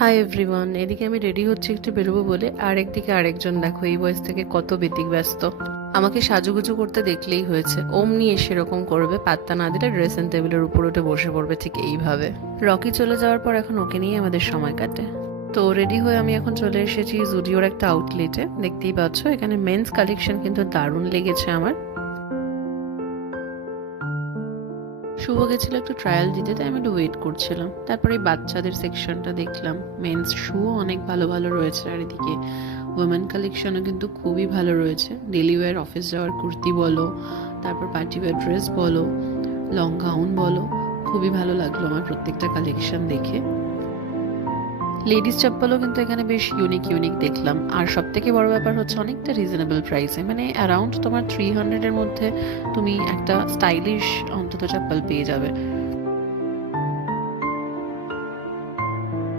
Hi everyone, এদিকে আমি ready হচ্ছি একটু বেরোবো বলে, আর একদিকে আরেকজন দেখো এই বয়স থেকে কত ব্যতিক ব্যস্ত। আমাকে সাজুগুজু করতে দেখলেই হয়েছে, অমনি এসে এরকম করবে, পাত্তা না দিলে ড্রেসিং টেবিলের উপর উঠে বসে পড়বে ঠিক এইভাবে। রকি চলে যাওয়ার পর এখন ওকে নিয়ে আমাদের সময় কাটে। তো রেডি হয়ে আমি এখন চলে এসেছি জুডিওর একটা আউটলেটে। দেখতেই পাচ্ছ এখানে মেন্স কালেকশন কিন্তু দারুণ লেগেছে আমার। শুভ গেছিল একটু ট্রায়াল দিতে, তাই আমি একটু ওয়েট করছিলাম। তারপরে এই বাচ্চাদের সেকশনটা দেখলাম, মেন্স শুও অনেক ভালো ভালো রয়েছে, আর এদিকে ওমেন কালেকশনও কিন্তু খুবই ভালো রয়েছে। ডেলি ওয়্যার অফিস যাওয়ার কুর্তি বলো, তারপর পার্টি ওয়্যার ড্রেস বলো, লং গাউন বলো, খুবই ভালো লাগলো আমার প্রত্যেকটা কালেকশন দেখে। লেডিস চপ্পলও কিন্তু এখানে বেশ ইউনিক ইউনিক দেখলাম, আর সব থেকে বড় ব্যাপার হচ্ছে অনেকটা রিজনেবল প্রাইসে, মানে অ্যারাউন্ড তোমার 300-এর মধ্যে তুমি একটা স্টাইলিশ অন্তত চপ্পল পেয়ে যাবে।